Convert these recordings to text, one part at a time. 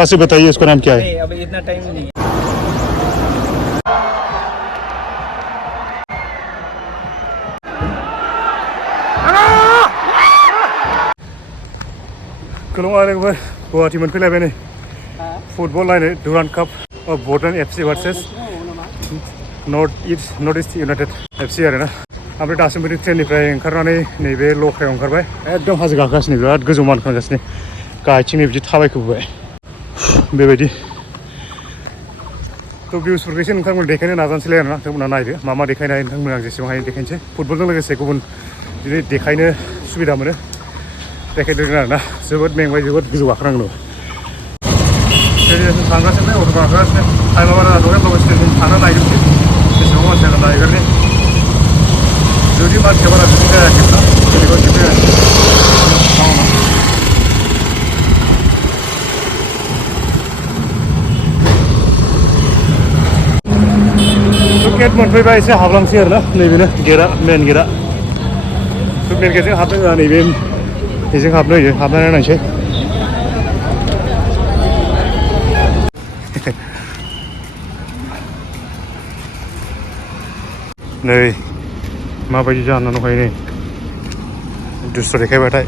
फटाफट से बताइए इसका नाम क्या है। अभी इतना टाइम नहीं है। Kelong ada gue buat teman kita ini football lain Durand Cup Borden FC versus North East United FC आरो ना ओमफ्राय दासिमबो ट्रेननिफ्राय ओंखारनानै नैबे लकायाव ओंखारबाय एकदम हाजो गाखोगासिनो बिराद गोजौ मानखोगासिनो गाहायथिं बिदि थाबायखोबोबाय बेबायदि थ' भिउसफोरखौ एसे नोंथांमोन देखायनो नाजानोसैलाय आरोना नोंथांमोना नायदो मा मा देखायनो हायो नोंथांमोन आं जेसेबां हायो देखायनोसै फुटबलजों लोगोसे गुबुन जुदि देखायनो सुबिदा मोनो देखायदों आरोना जोबोद मेंबाय जोबोद गोजौ गाखोनांगौ स्टेडियामसिम थांगासिनो अट' गाखोगासिनो टाइमा बारा जाथ'वाखै होमबाबो स्टेडियाम थांना नायग्रोसै बेसेबां मानसि जागोन नायग्रोनि जुदि मानसिया बारा जुदि जायाखैब्ला बेलेगाव एसे फैगासिनो गेट मोनफैबा एसे हाबलांसै आरोना नैबेनो गेटआ मेन गेटआ मेन गेटजों हाबनो होआ नैबे बेजों हाबनो होयो हाबनानै नायनोसै नै माबायदि जानानै दंखायो नै दुस्थ' देखायबाथाय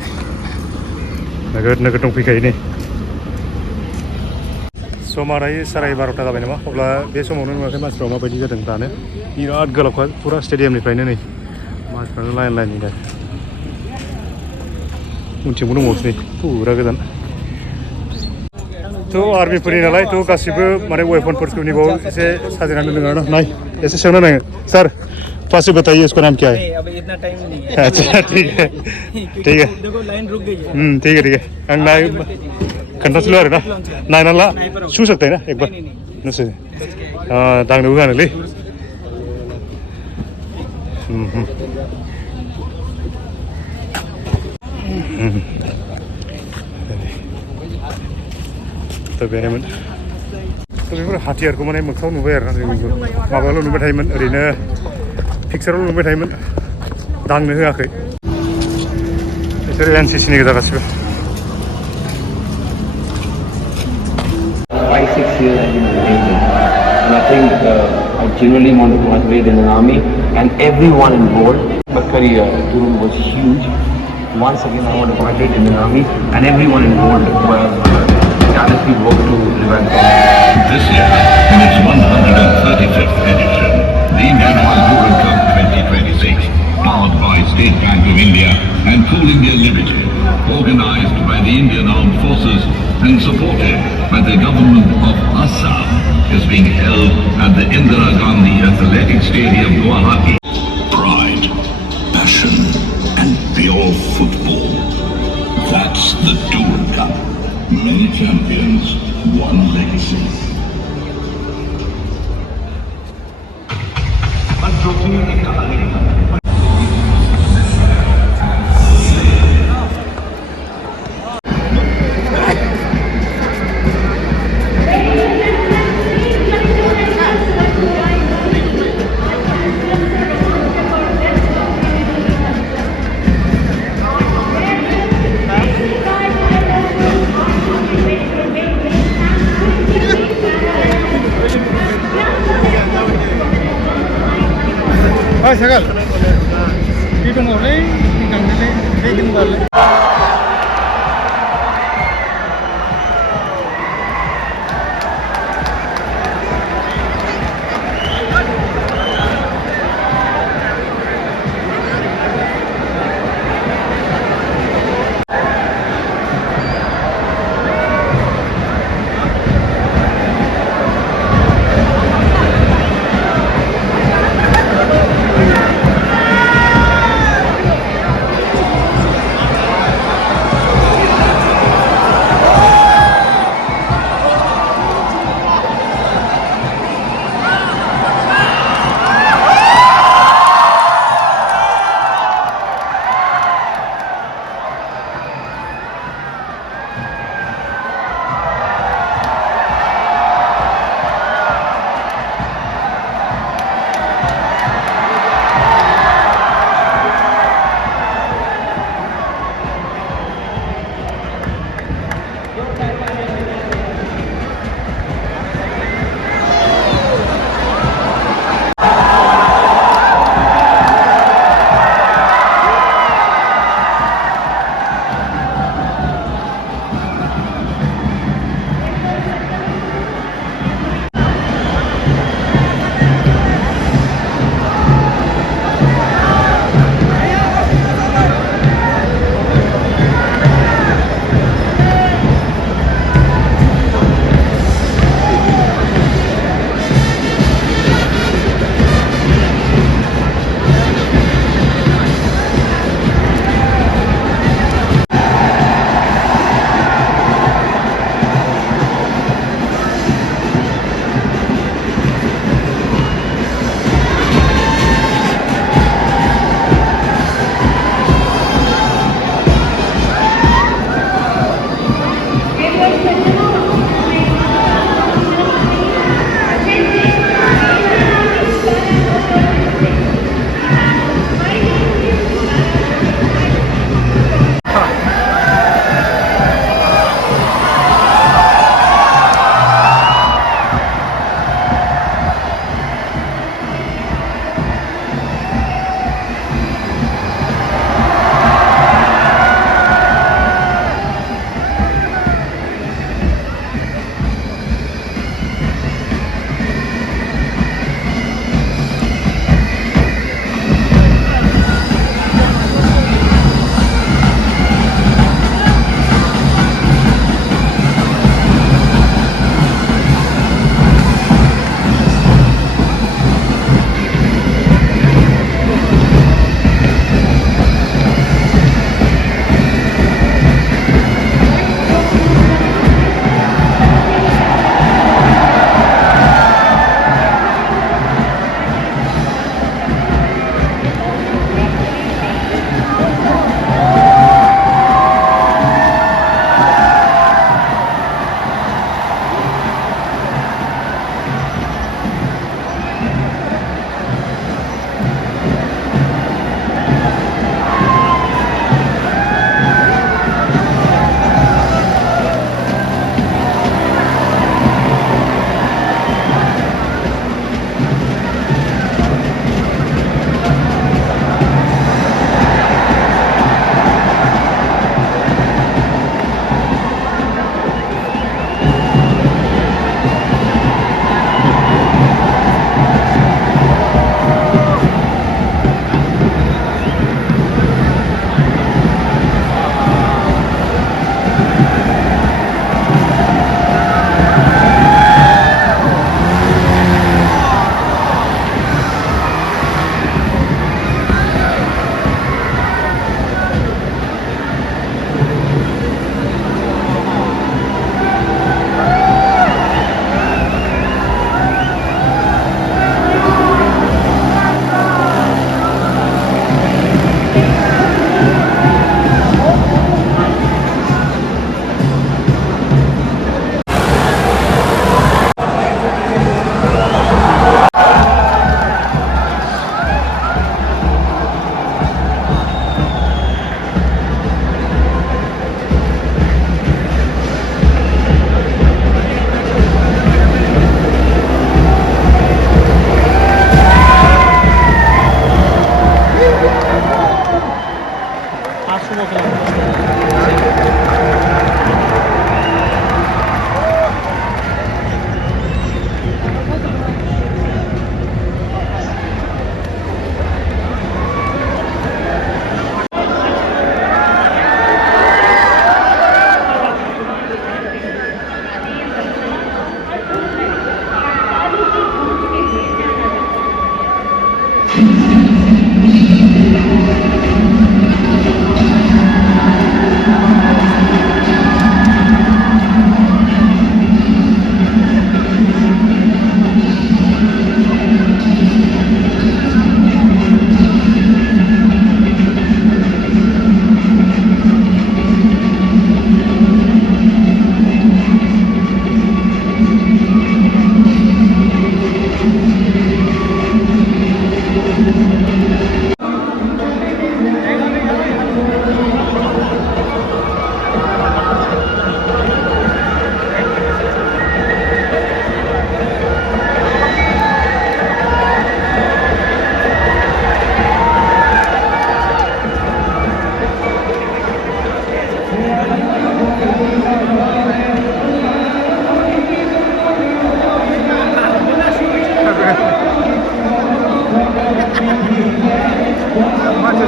नोगोद दंफैखायो नै समा दायो 12:30 जाबाय नामा अब्ला बे समावनो नुवाखै मानसिफ्रा माबायदि जादों दानो बिराद गोलावखा फुरा स्टेडियामनिफ्रायनो नै मानसिफ्रानो लाइन दा उनथिंबो दंबावोसो नै फुरा गोजान थ' आर्मिफोरनि नालाय थ' गासिबो माने वेपनफोरखौ बाव एसे साजायनानै दोनदों आरोना नाय ऐसे सोंना नाय सर पास से बताइए इसका नाम क्या है। अभी इतना टाइम नहीं है। अच्छा ठीक है देखो लाइन रुक गई है। ठीक है आं नाय खोन्थासैल' आरोना नायना ला छू सकते हैं ना एक बार नोंसोर दांनोबो गानोलै दा बेनोमोन थ' बेफोर हाथियारखौ माने मोगथाङाव नुबाय आरोना जोंबो माबायावल' नुबाय थायोमोन ओरैनो पिक्सारावल' नुबाय थायोमोन दांनो होआखै बिसोर एनसिसिनि गोजा गासिबो 5-6 years I've been in the Navy, and I think I genuinely want to graduate in an army, and everyone involved. My career was huge. Once again, I want to graduate in an army, and everyone involved were tirelessly worked to prevent that. This year, in its 135th edition, the Indian Oil Durand Cup 2026, powered by State Bank of India and Coal India Limited, organized by the Indian Armed Forces and supported by the government of Assam, is being held at the Indira Gandhi Athletic Stadium, Guwahati. Pride, passion, and pure football. That's the Durand Cup. Many champions, one legacy. One trophy, Sagal, itu mulai tinggal ini balik.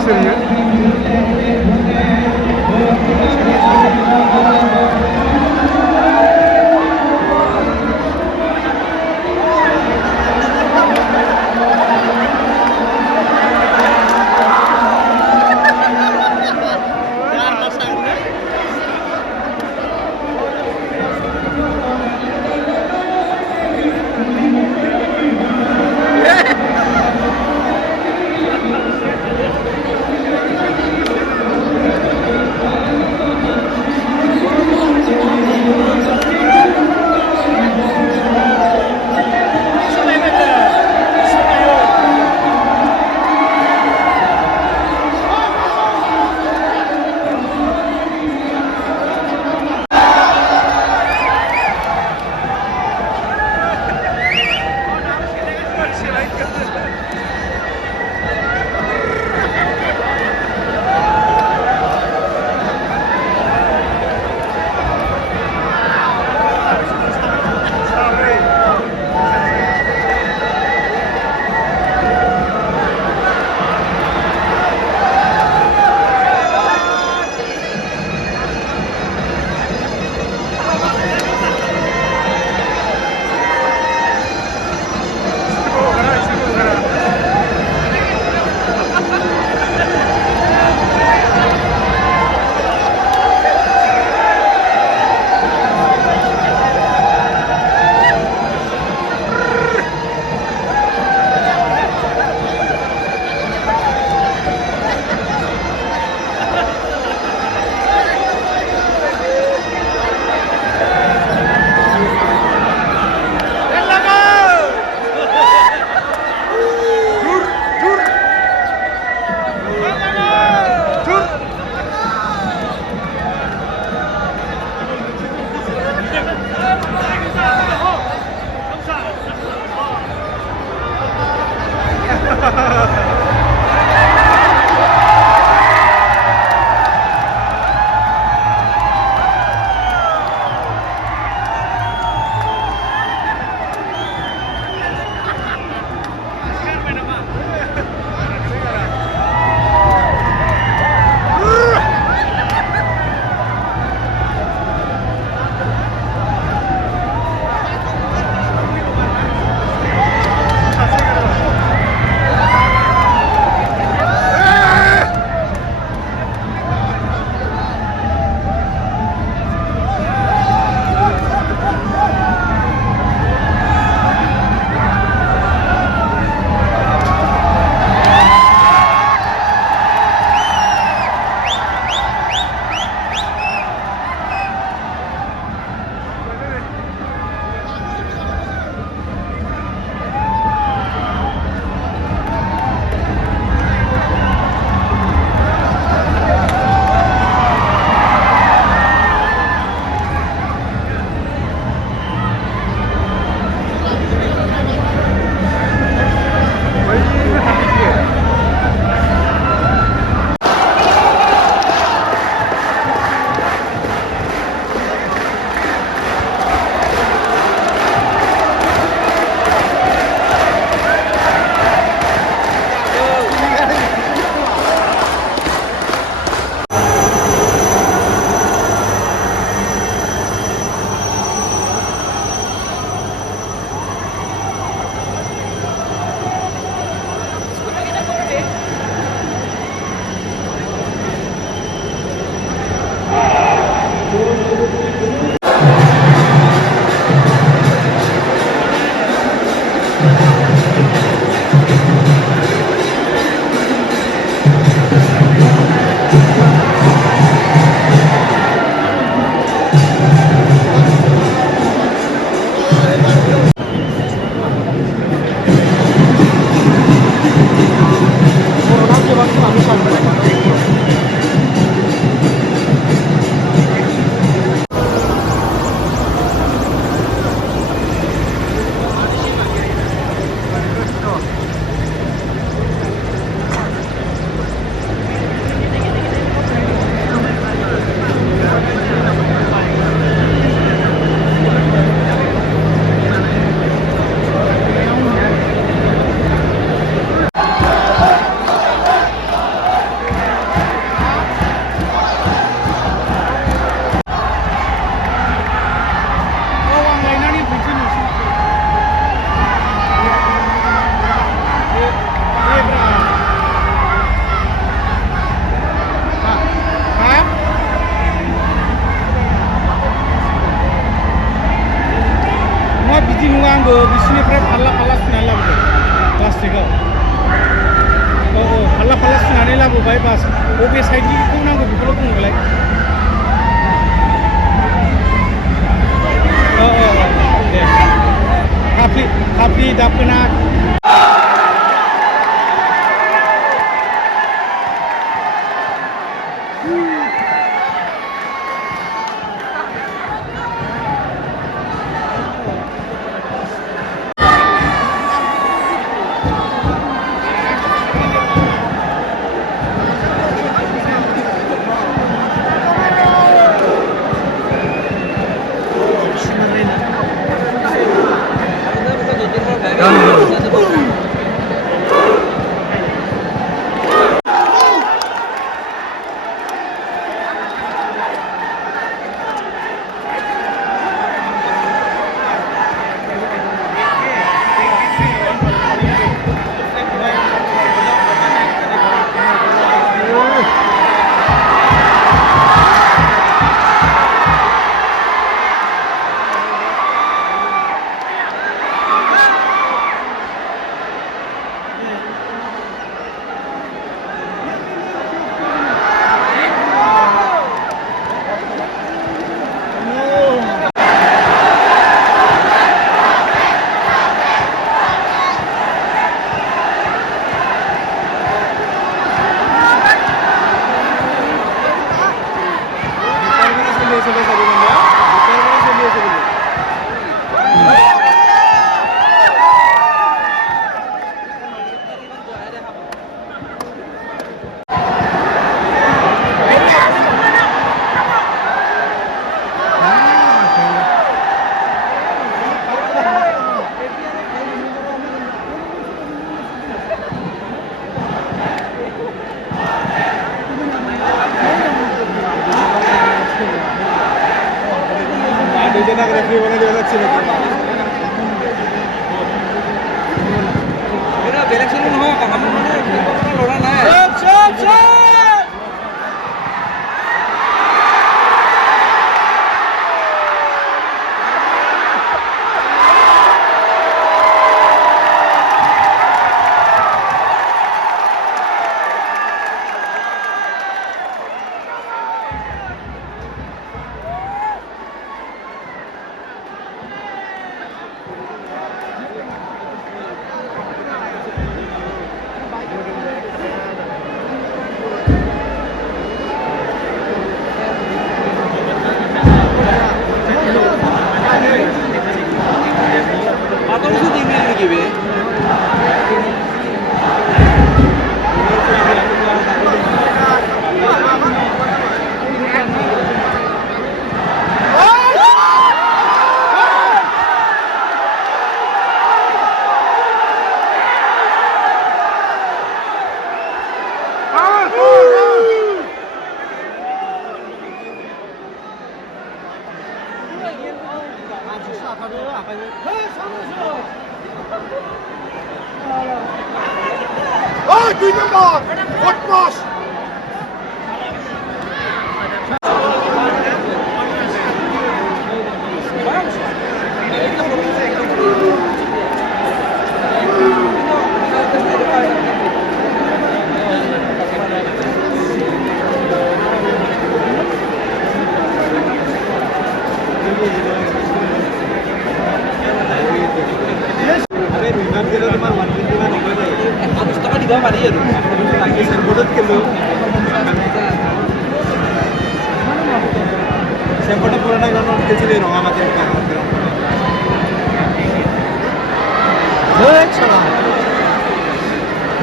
सोलियो आंबो बिसिनिफ्राय फाल्ला फाल्ला सुनानै लाबोदों प्लास्टिकआव फाल्ला फाल्ला सुनानै लाबोबाय बास बबे साइडनिखौ नांगौ बेखौल' बुंबालाय दे खाफ्रि दाफोना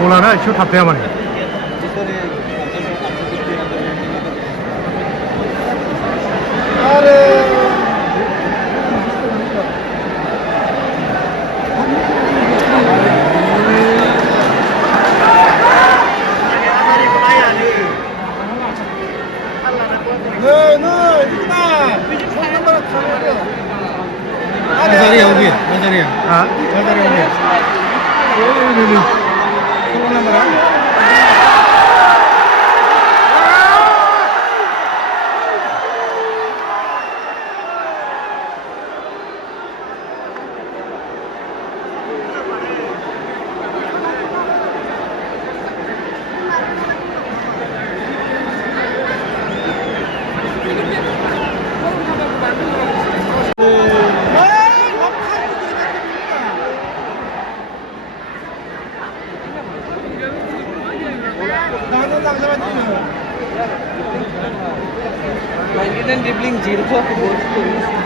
Mulanya itu tapnya mana? Eden dribbling 0 goals.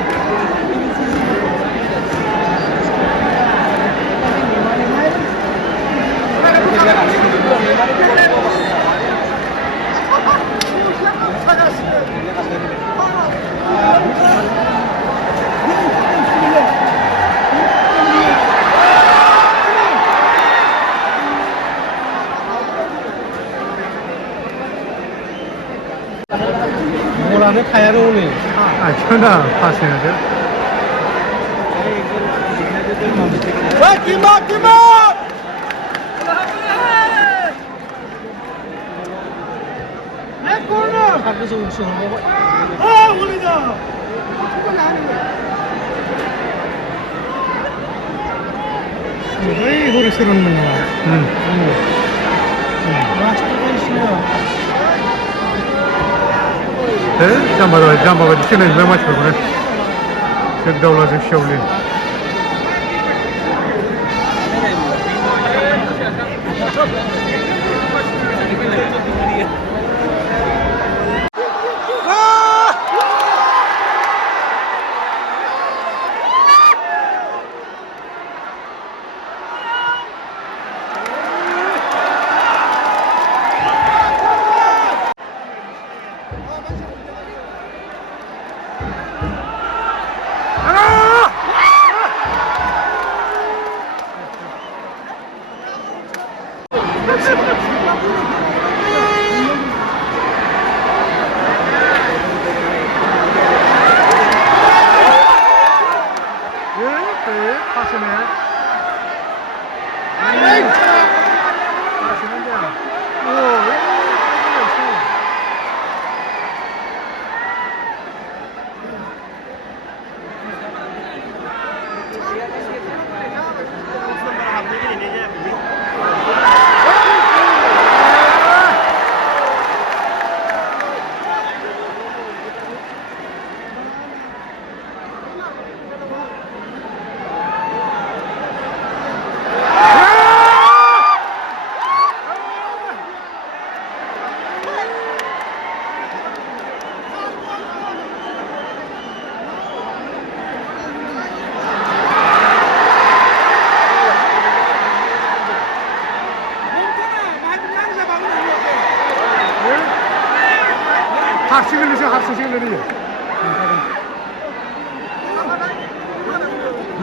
뭐라는 타야로 오네. 전화 파세요. 김밥! 내 코너! 밖에서 우승한 거. 올리자! 왜 이거를 쓰는 거야? 잠깐만, 지금 왜 맞춰 그래? 그 올라서 쇼리.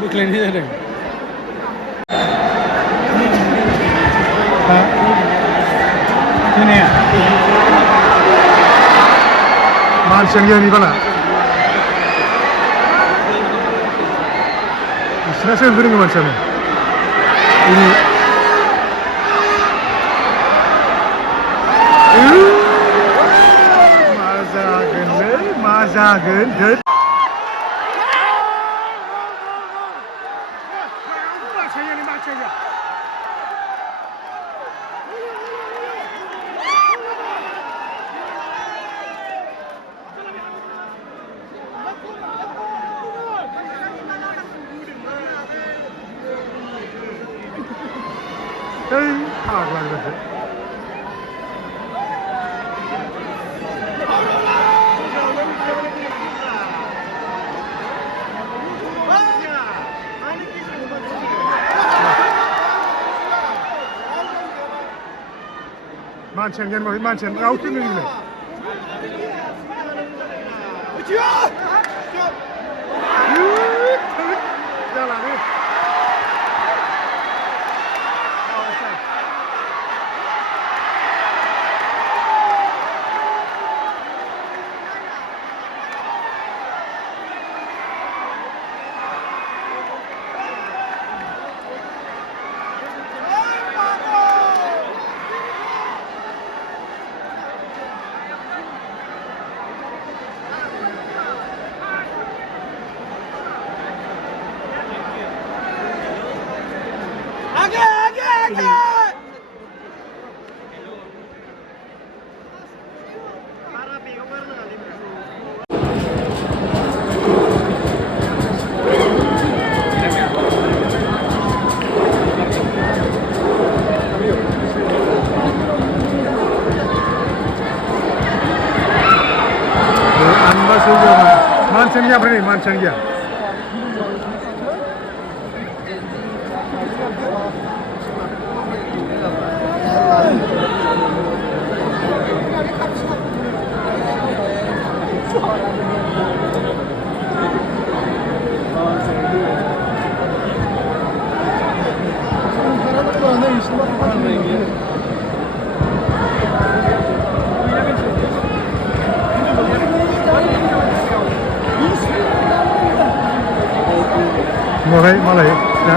Bukan ini ada. Ini ya. Manchen gani bana. Nasıl öldürün mancheni? Ini. Mazagen, good. Manchen gel bakayım Manchen. Out mu ilgili? मानसियानो गैया ओमफ्राय नै मानसियानो गैया नुवाखै मालाय दा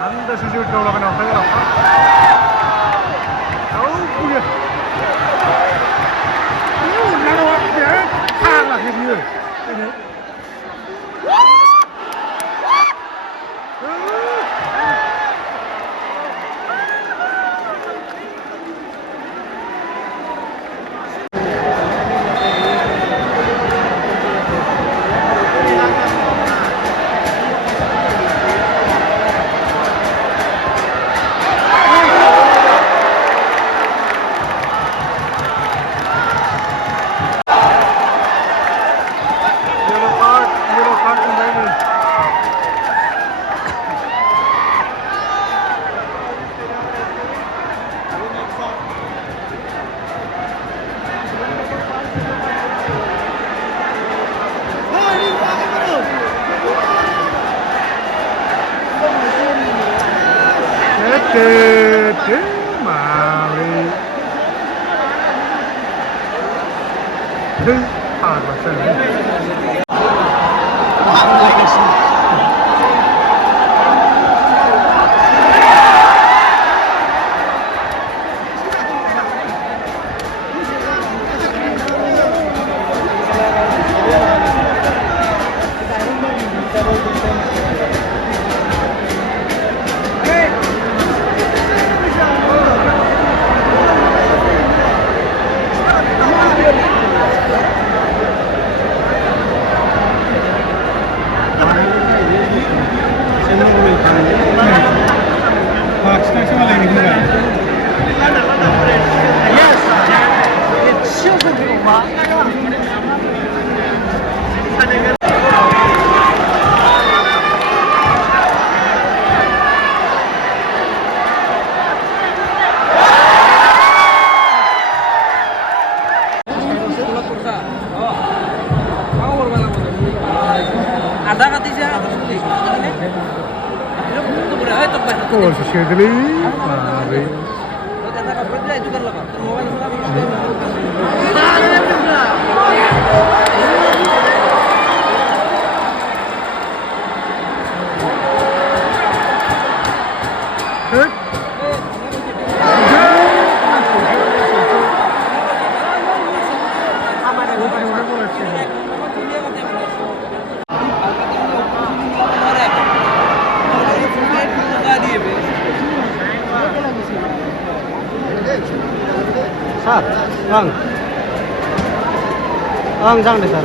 Anda sujud kau lakukan apa ya? Tahu punya. Nak awak dia, hang lah dia. Ini. Mari. Hei, apa sih? Kau sesekali, mari. Sar, jangan deh sar.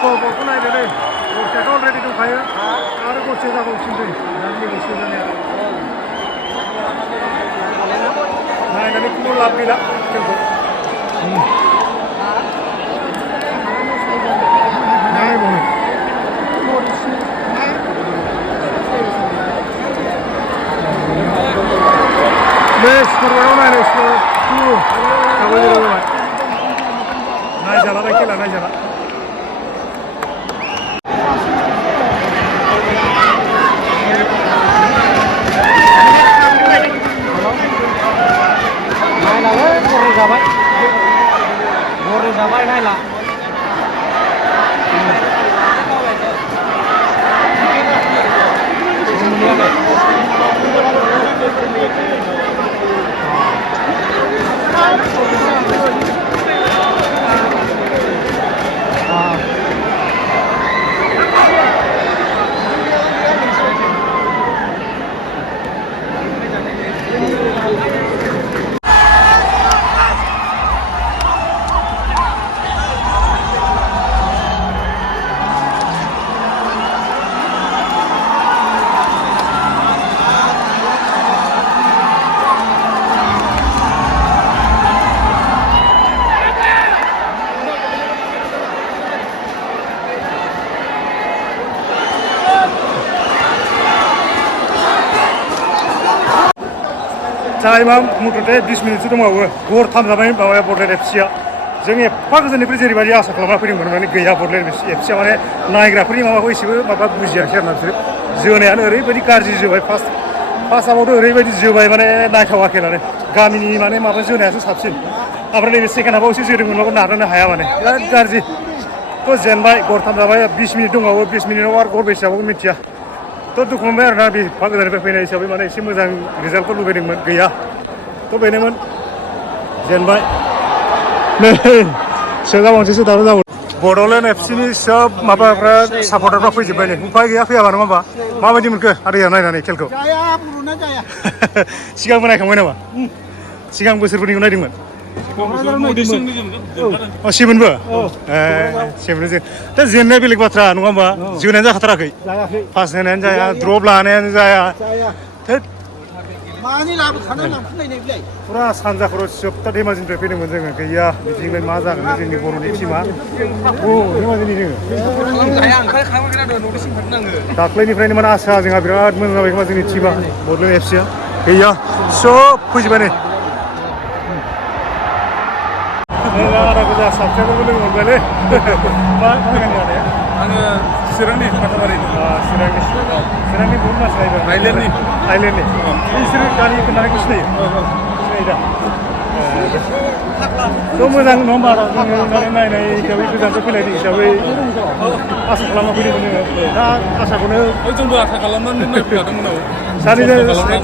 Skor-skor naik deh. Gol already tuh kayak. Ada gol cetak gol sendiri. Dan ini gol नायनानै खुनु लाब गैला खेलखौ नायबावनो बे स्करबाराव नायनो स्कर 2 नायजाला बे खेला नायजाला Gol जाबाय नायला टाइमा मथथे 20 मिनिटसो दंबावो गरथाम जाबाय माबाया बडलेण्ड एफसिआ जों एफा गोजाननिफ्राय जेरैबायदि आसा खालामना फैदोंमोन माने गैया बडलेण्ड एफसिआ माने नायग्राफोरनि माबाखौ एसेबो माबा बुजियाखै आरोना बिसोर जोनायानो ओरैबायदि गाज्रि जोबाय फार्स्ट हाफआवथ' ओरैबायदि जोबाय माने नायथावाखै माने गामिनि माने माबा जोनायासो साबसिन ओमफ्राय नैबे सेकेन्ड हाफआव एसे जोदोंमोनबाबो नारनो हाया माने बिराद गाज्रि थ' जेनबाय गरथाम जाबाय 20 मिनिट दंबावो 20 मिनिटआव आरो गरबेसे जाबावगोन मिथिया थ' दुखु मोनबाय आरोना बे एफा गोजाननिफ्राय फैनाय हिसाबै माने एसे मोजां रिजाल्टखौ लुबैदोंमोन गैया थ' बेनोमोन जेनबाय नै सोगाबावनोसैसो दावराव जाबाय बडलेण्ड एफसिनि सोब माबाफ्रा सापर्टारफ्रा फैजोब्बाय नै उफाय गैया फैयाबा नङा होमबा माबायदि मोनखो आदैया नायनानै खेलखौ जाया बुरुना जाया सिगांबो नायखांबाय नामा सिगां बोसोरफोरनिखौ नायदोंमोन सेमोनबो सेमोन जों दा जेननाया बेलेग बाथ्रा नङा होमबा जोनायानो जाखाथाराखै पास होनायानो जाया द्रप लानायानो जाया मानि लाबोखानो लांफिनलायनाय बिलाय फुरा सानजाखराव जोबथा धेमाजिनिफ्राय फैदोंमोन जोङो गैया बिदिलाय मा जागोन जोंनि बर'नि टिमा धेमाजिनि जोङो दाख्लैनिफ्रायनो माने आसा जोंहा बिराद मोजां जाबाय खोमा जोंनि टिमा बडलेण्ड एफसिआ गैया सब फैजोब्बाय नै आदा गोजा साबसिनबो लोगो मोनबायलै मा गामिनि आदाया आङो चिरांनि फाथाबारि चिरांनि बहुत मानसि नायदों आइलेण्डनि बिसोरो गारि खोन्थानायखौ सिनायो दा थ' मोजां नङा होमबा जोङो नायनाय हिसाबै गोजाननिफ्राय फैनाय हिसाबै आसा खालामना फैदोंमोन जोङो दा आसाखौनो जोंबो आसा खालामनानै नायफैखादोंमोन सानैजों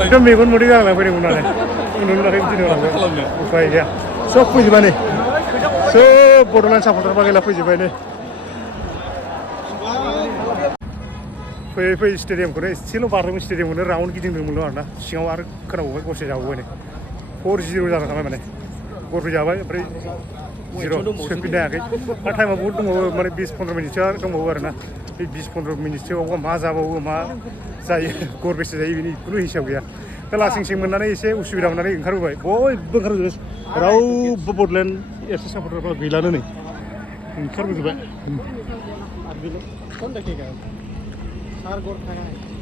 एकदम मेगन मोदै जानानै फैदोंमोन नालाय उन्दुनो थाखाय बिदिनो उफाय गैया सब फैजोब्बाय नै सोब बडलेण्ड सापर्टार बागैला फैजोब्बाय नै फैयै फैयै स्टेडियामखौनो एसेल' बारदोंमोन स्टेडियामखौनो राउन्ड गिदिंदोंमोनल' आरोना सिङाव आरो खोनाबावबाय गरसे जाबावबाय नै 4-0 जाना थांबाय माने गरब्रै जाबाय ओमफ्राय 0 सोफिननो हायाखै दा टाइमा बहुद दंबावो माने 20-15 मिनिटसो दंबावो आरोना बे 20-15 मिनिटसोआवबा मा जाबावो मा जायो गरबेसे जायो बेनि खुनु हिसाब गैया दा लासिं सिं मोननानै एसे उसुबिदा मोननानै ओंखारबोबाय बयबो ओंखारबोबाय रावबो बडलेण्ड एफसि सापर्टारफ्रा गैलानो नै ओंखारबोजोब्बाय आर बिलो कोन देखेगा चार गोल खाया है